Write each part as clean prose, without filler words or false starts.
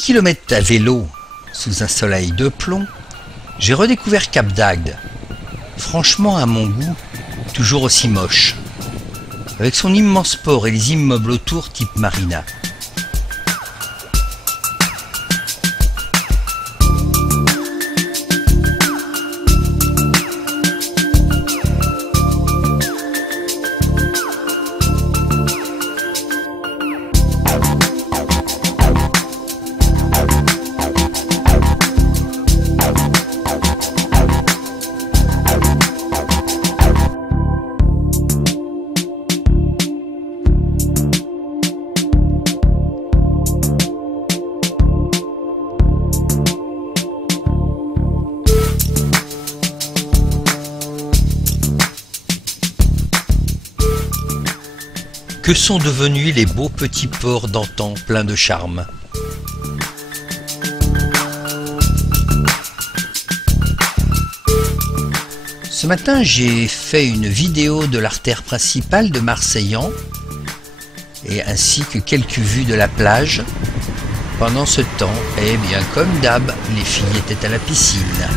kilomètres à vélo sous un soleil de plomb, j'ai redécouvert Cap d'Agde. Franchement, à mon goût, toujours aussi moche. Avec son immense port et les immeubles autour type marina. Que sont devenus les beaux petits ports d'antan pleins de charme? Ce matin, j'ai fait une vidéo de l'artère principale de Marseillan et ainsi que quelques vues de la plage. Pendant ce temps, eh bien comme d'hab, les filles étaient à la piscine.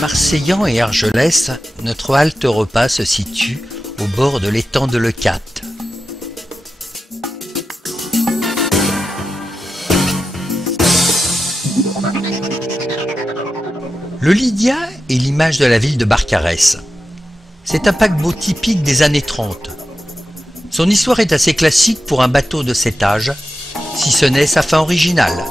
Marseillan et Argelès, notre halte repas se situe au bord de l'étang de Leucate. Le Lydia est l'image de la ville de Barcarès. C'est un paquebot typique des années 30. Son histoire est assez classique pour un bateau de cet âge, si ce n'est sa fin originale.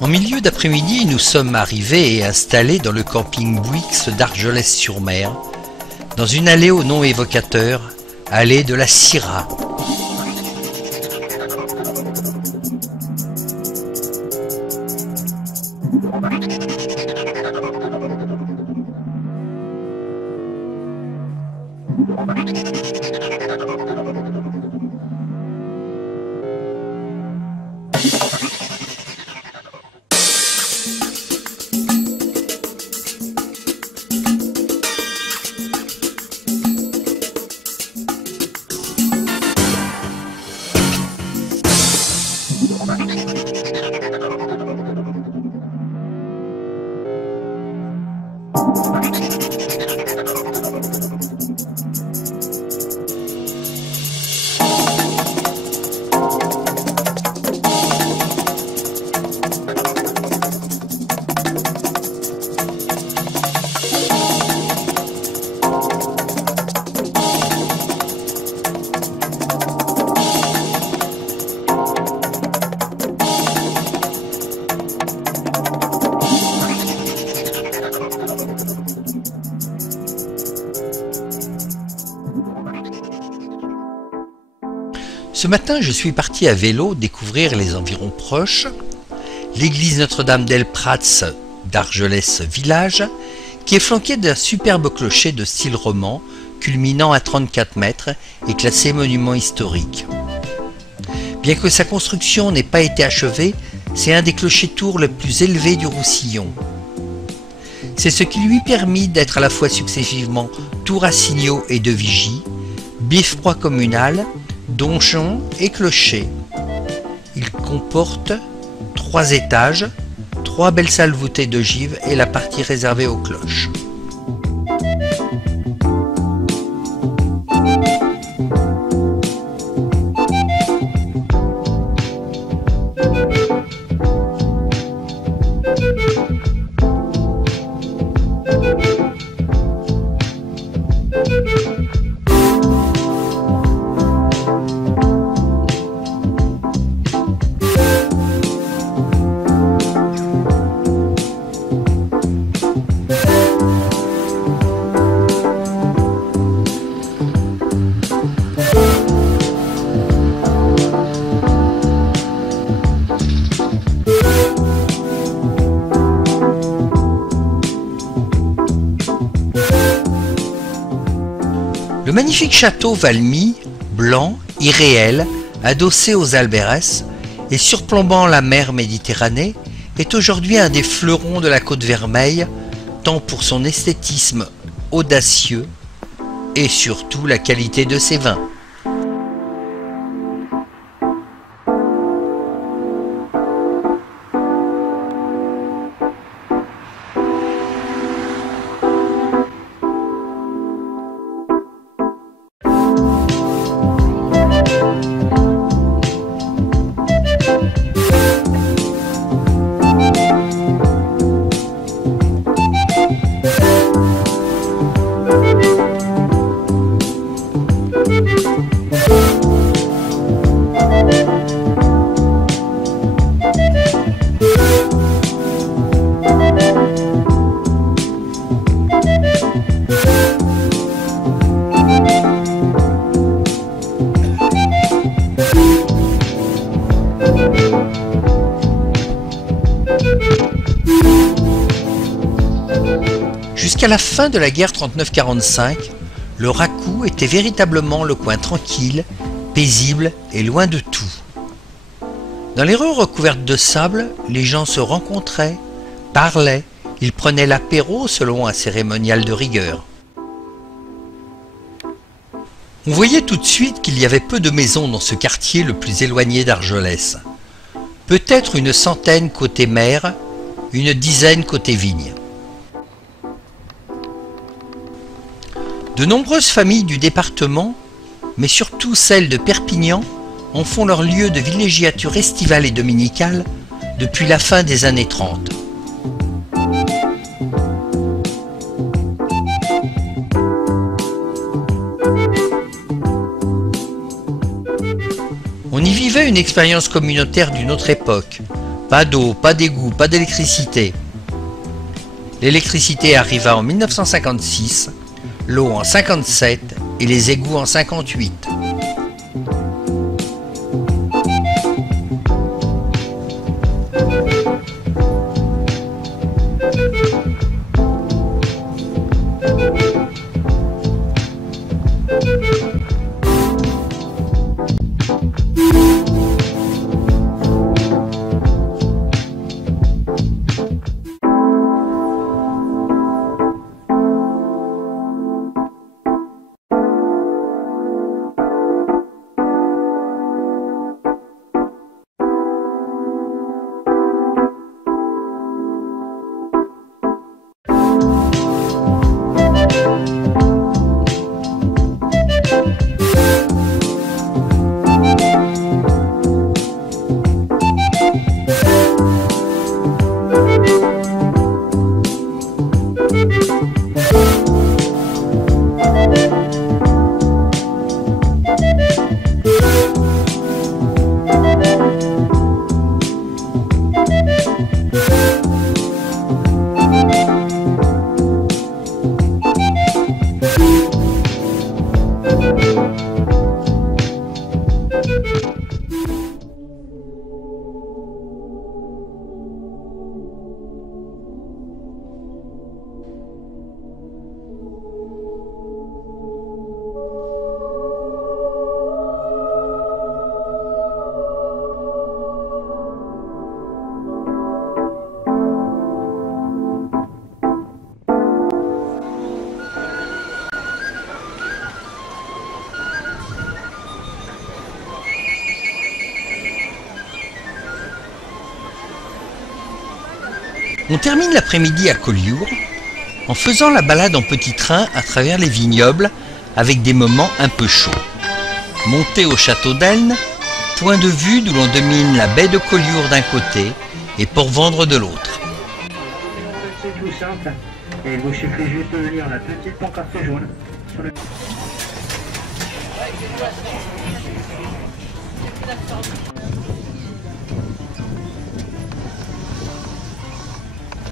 En milieu d'après-midi, nous sommes arrivés et installés dans le camping Bouix d'Argelès-sur-Mer, dans une allée au nom évocateur, allée de la Syrah. Ce matin, je suis parti à vélo découvrir les environs proches, l'église Notre-Dame-del-Prats d'Argelès village, qui est flanquée d'un superbe clocher de style roman, culminant à 34 mètres et classé monument historique. Bien que sa construction n'ait pas été achevée, c'est un des clochers-tours les plus élevés du Roussillon. C'est ce qui lui permit d'être à la fois successivement tour à signaux et de vigie, beffroi communal, donjon et clocher. Il comporte 3 étages, 3 belles salles voûtées d'ogives et la partie réservée aux cloches. Le magnifique château Valmy, blanc, irréel, adossé aux Alberès et surplombant la mer Méditerranée, est aujourd'hui un des fleurons de la Côte Vermeille, tant pour son esthétisme audacieux et surtout la qualité de ses vins. Jusqu'à la fin de la guerre 39-45, le Racou était véritablement le coin tranquille, paisible et loin de tout. Dans les rues recouvertes de sable, les gens se rencontraient, parlaient, ils prenaient l'apéro selon un cérémonial de rigueur. On voyait tout de suite qu'il y avait peu de maisons dans ce quartier le plus éloigné d'Argelès. Peut-être une centaine côté mer, une dizaine côté vigne. De nombreuses familles du département, mais surtout celles de Perpignan, en font leur lieu de villégiature estivale et dominicale depuis la fin des années 30. On y vivait une expérience communautaire d'une autre époque. Pas d'eau, pas d'égout, pas d'électricité. L'électricité arriva en 1956, l'eau en 57 et les égouts en 58. On termine l'après-midi à Collioure en faisant la balade en petit train à travers les vignobles avec des moments un peu chauds. Montée au château d'Elne, point de vue d'où l'on domine la baie de Collioure d'un côté et Port-Vendre de l'autre. C'est tout simple, et vous suffit juste de lire la petite pancarte jaune sur le...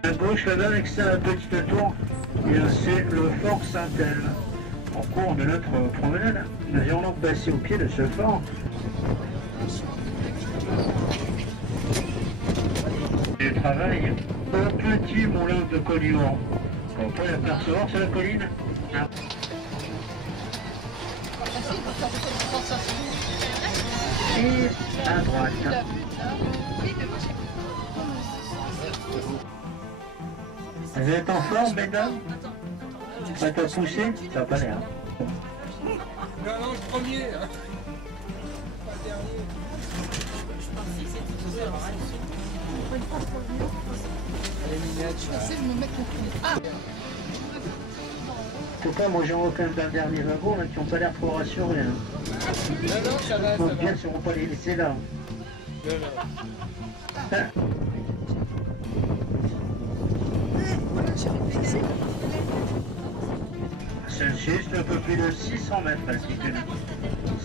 À gauche là-bas avec sa petite tour, c'est le fort Saint-Elme. En cours de notre promenade, nous avions donc passé au pied de ce fort. Et travail au petit moulin de Collioure. On peut l'apercevoir sur la colline. Et à droite. Vous êtes en forme, mesdames? Prête à pousser? Ça n'a pas l'air. Non, le premier. Pas le dernier. En tout cas, moi j'ai aucun d'un dernier wagon là, qui n'ont pas l'air trop rassurés. Hein. Non, ça va. Donc bien sûr, on va pas les laisser là. C'est juste un peu plus de 600 mètres d'altitude.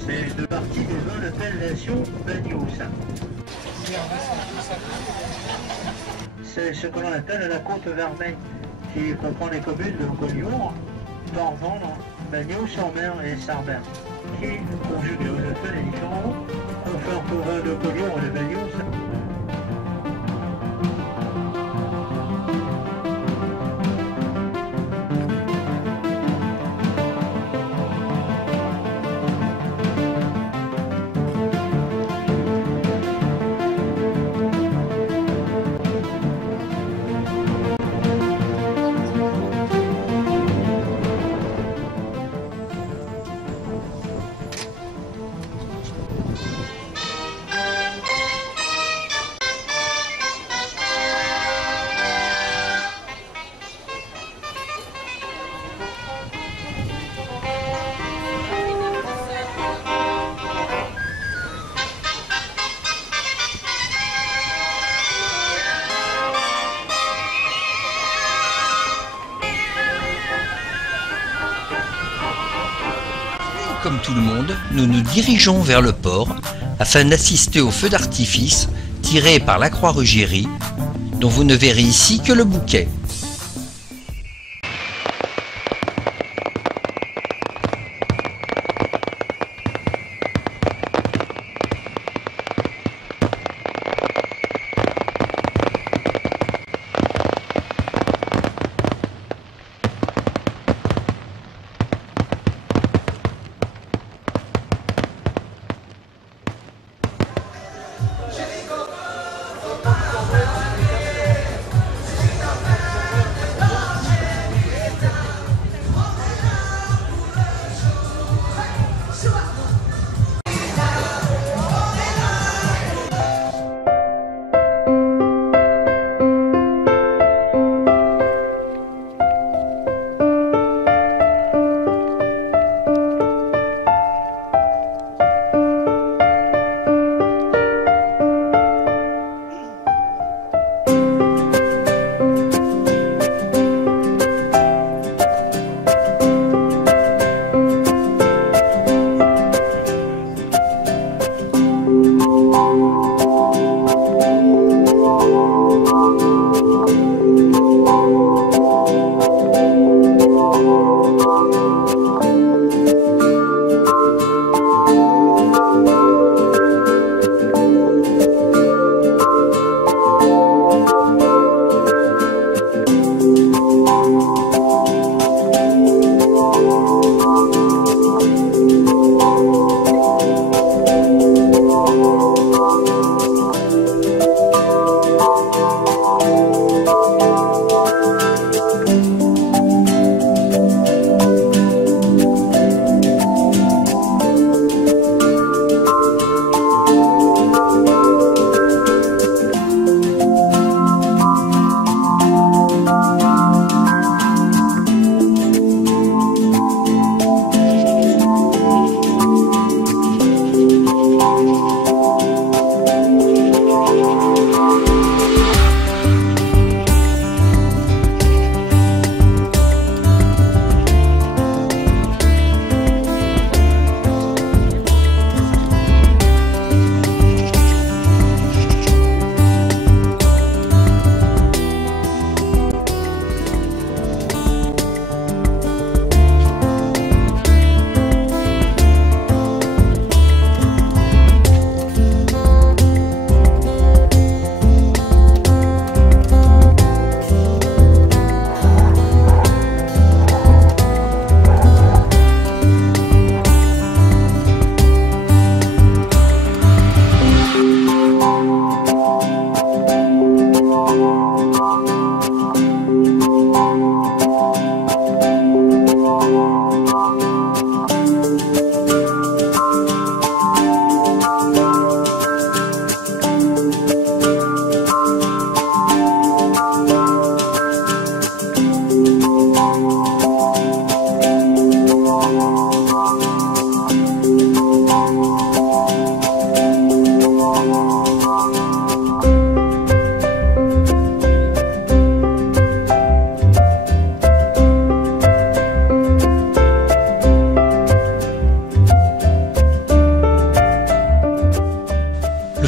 C'est de partie des zones d'appellation Bagnos. C'est ce que l'on appelle la côte Vermeille, qui comprend les communes de Collioure, Port-Vendre, Bagnos-en-Mer et Sarbert, qui, conjugués aux effets des différents mots, confèrent au vin de Collioure et de Bagnos. Comme tout le monde, nous nous dirigeons vers le port afin d'assister au feu d'artifice tiré par la Croix-Ruggieri, dont vous ne verrez ici que le bouquet.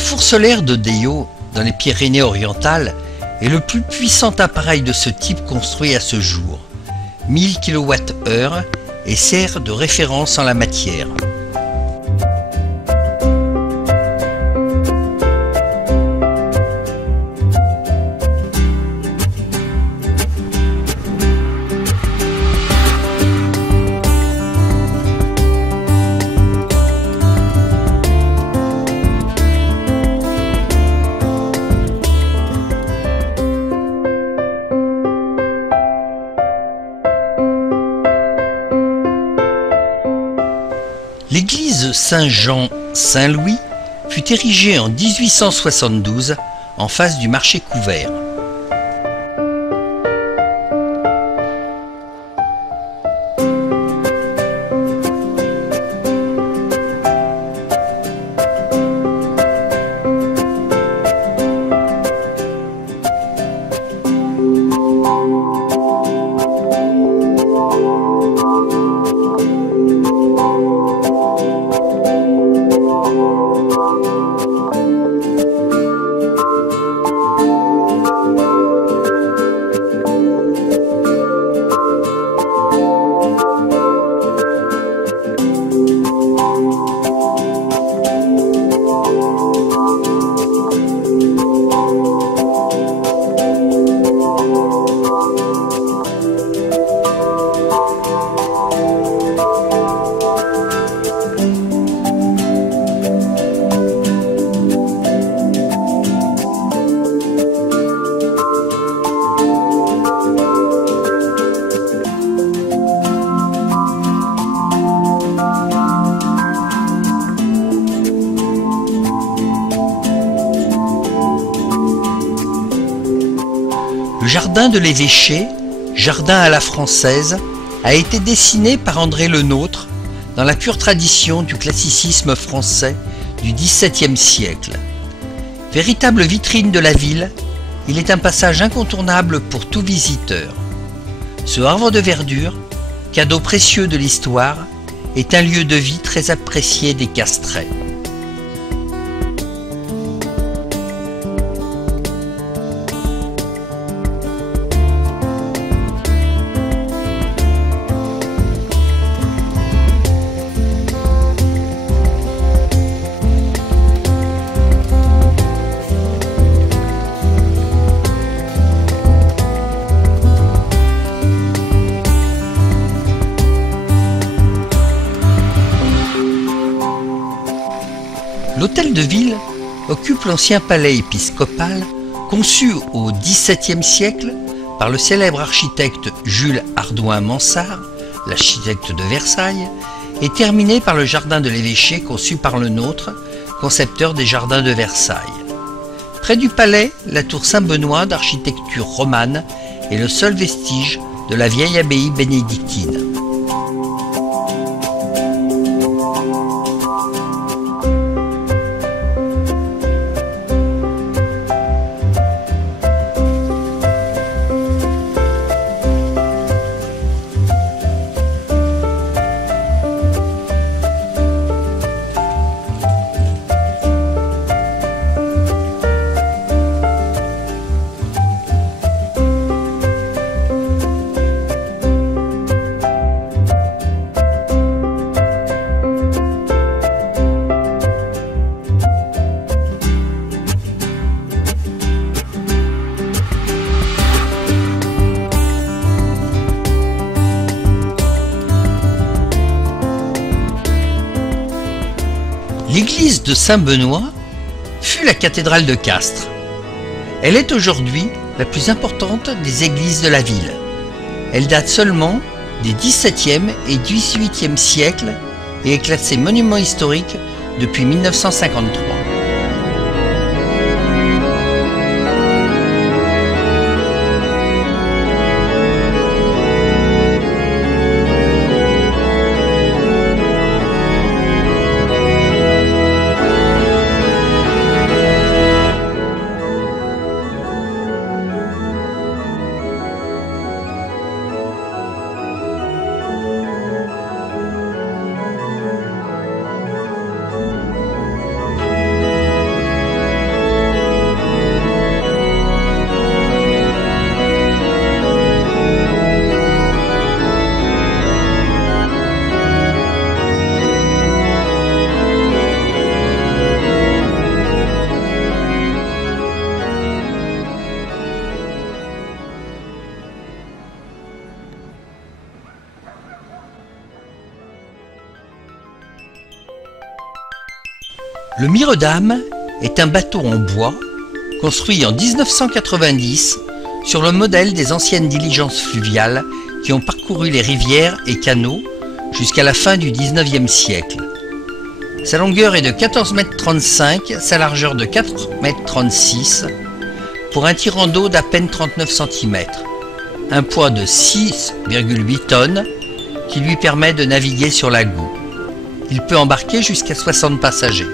four solaire de Deyo, dans les Pyrénées-Orientales, est le plus puissant appareil de ce type construit à ce jour, 1000 kWh, et sert de référence en la matière. L'église Saint-Jean-Saint-Louis fut érigée en 1872 en face du marché couvert. Le jardin de l'évêché, jardin à la française, a été dessiné par André Le Nôtre dans la pure tradition du classicisme français du XVIIe siècle. Véritable vitrine de la ville, il est un passage incontournable pour tout visiteur. Ce havre de verdure, cadeau précieux de l'histoire, est un lieu de vie très apprécié des Castrets. L'hôtel de ville occupe l'ancien palais épiscopal conçu au XVIIe siècle par le célèbre architecte Jules Hardouin-Mansart, l'architecte de Versailles, et terminé par le jardin de l'évêché conçu par Le Nôtre, concepteur des jardins de Versailles. Près du palais, la tour Saint-Benoît d'architecture romane est le seul vestige de la vieille abbaye bénédictine. L'église de Saint-Benoît fut la cathédrale de Castres. Elle est aujourd'hui la plus importante des églises de la ville. Elle date seulement des XVIIe et XVIIIe siècles et est classée monument historique depuis 1953. Le Miredam est un bateau en bois construit en 1990 sur le modèle des anciennes diligences fluviales qui ont parcouru les rivières et canaux jusqu'à la fin du 19e siècle. Sa longueur est de 14,35 m, sa largeur de 4,36 m, pour un tirant d'eau d'à peine 39 cm, un poids de 6,8 tonnes qui lui permet de naviguer sur la Goût. Il peut embarquer jusqu'à 60 passagers.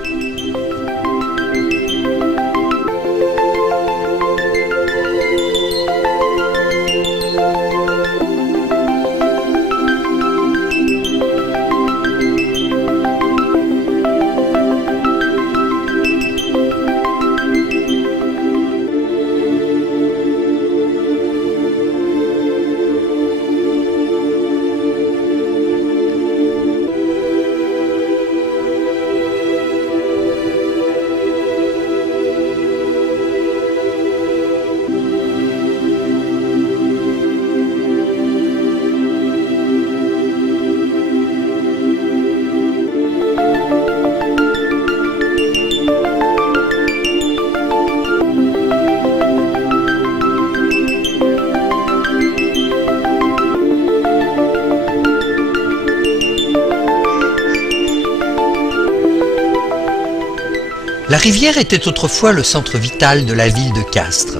La rivière était autrefois le centre vital de la ville de Castres.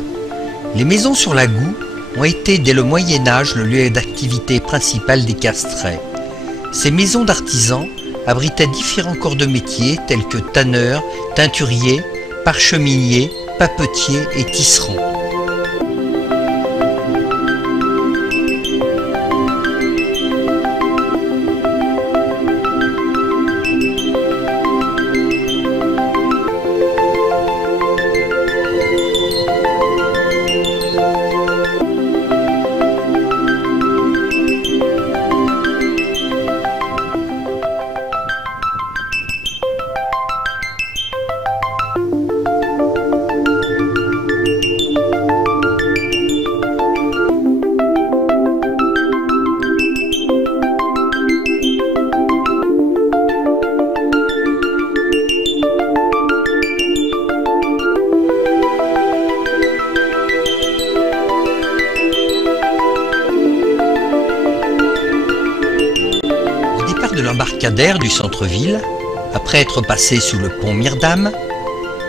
Les maisons sur la Goût ont été dès le Moyen-Âge le lieu d'activité principal des Castrais. Ces maisons d'artisans abritaient différents corps de métier tels que tanneurs, teinturiers, parcheminiers, papetiers et tisserands. De l'embarcadère du centre-ville, après être passé sous le pont Miredam,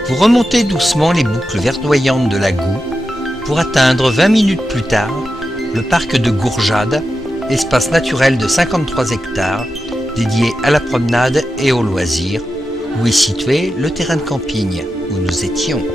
vous remontez doucement les boucles verdoyantes de la Goût pour atteindre 20 minutes plus tard le parc de Gourjade, espace naturel de 53 hectares dédié à la promenade et aux loisirs, où est situé le terrain de camping où nous étions.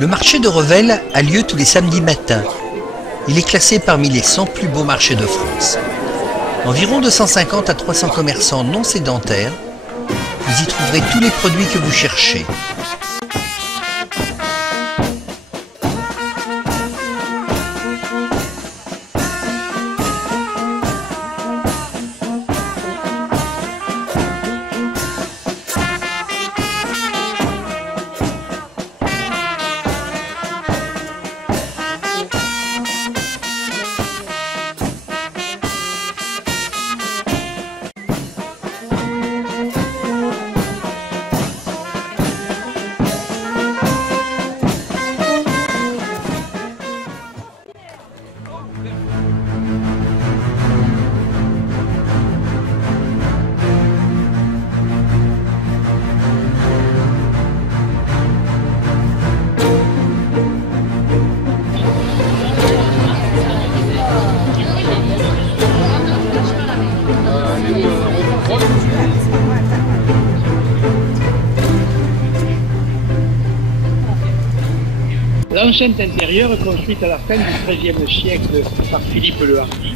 Le marché de Revel a lieu tous les samedis matins. Il est classé parmi les 100 plus beaux marchés de France. Environ 250 à 300 commerçants non sédentaires. Vous y trouverez tous les produits que vous cherchez. L'enceinte intérieure, construite à la fin du XIIIe siècle par Philippe le Hardi,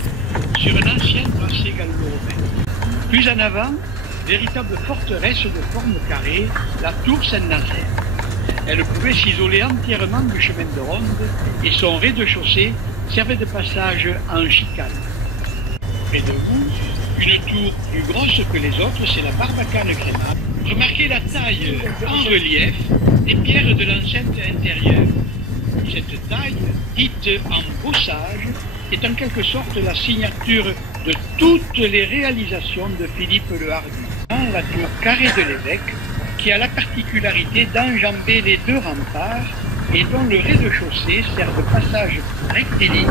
sur un ancien tracé gallo-romain. Plus en avant, véritable forteresse de forme carrée, la tour Saint-Nazaire. Elle pouvait s'isoler entièrement du chemin de ronde et son rez-de-chaussée servait de passage en chicane. Près de vous, une tour plus grosse que les autres, c'est la Barbacane Crémade. Remarquez la taille en relief des pierres de l'enceinte intérieure. Cette taille, dite embossage, est en quelque sorte la signature de toutes les réalisations de Philippe le Hardi. La tour carrée de l'évêque, qui a la particularité d'enjamber les deux remparts et dont le rez-de-chaussée sert de passage rectiligne.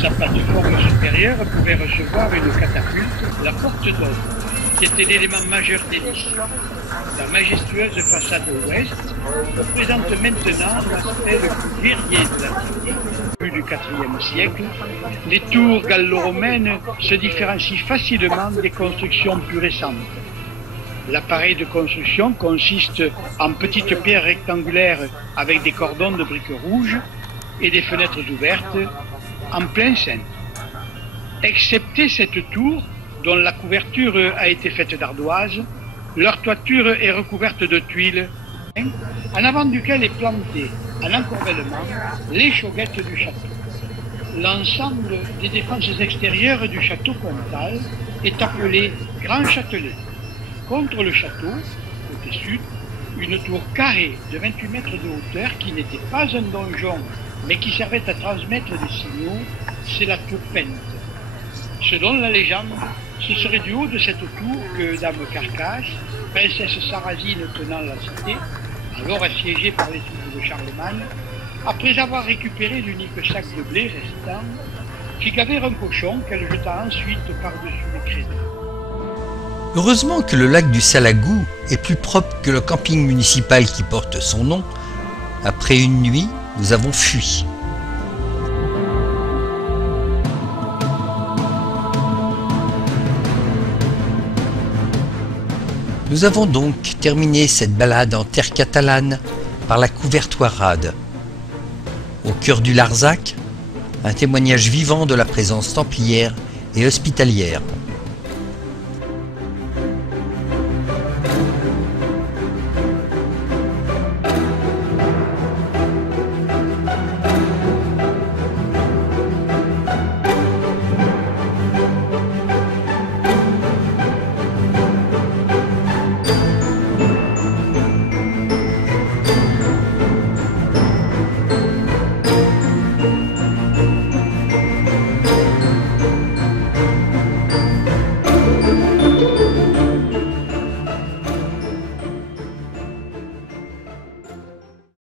Sa plateforme supérieure pouvait recevoir une catapulte, la porte d'Aude, qui était l'élément majeur d'édifice. La majestueuse façade ouest présente maintenant l'aspect le plus guerrier de la cité. Au début du IVe siècle, les tours gallo-romaines se différencient facilement des constructions plus récentes. L'appareil de construction consiste en petites pierres rectangulaires avec des cordons de briques rouges et des fenêtres ouvertes en plein cintre. Excepté cette tour, dont la couverture a été faite d'ardoise, leur toiture est recouverte de tuiles, en avant duquel est planté, en encorbellement, l'échauguette du château. L'ensemble des défenses extérieures du château comtal est appelé Grand Châtelet. Contre le château, côté sud, une tour carrée de 28 mètres de hauteur qui n'était pas un donjon, mais qui servait à transmettre des signaux, c'est la tour Pente. Selon la légende, ce serait du haut de cette tour que Dame Carcasse, princesse sarrasine tenant la cité, alors assiégée par les troupes de Charlemagne, après avoir récupéré l'unique sac de blé restant, fit gaver un cochon qu'elle jeta ensuite par-dessus les créneaux. Heureusement que le lac du Salagou est plus propre que le camping municipal qui porte son nom. Après une nuit, nous avons fui. Nous avons donc terminé cette balade en terre catalane par la Couvertoirade. Au cœur du Larzac, un témoignage vivant de la présence templière et hospitalière.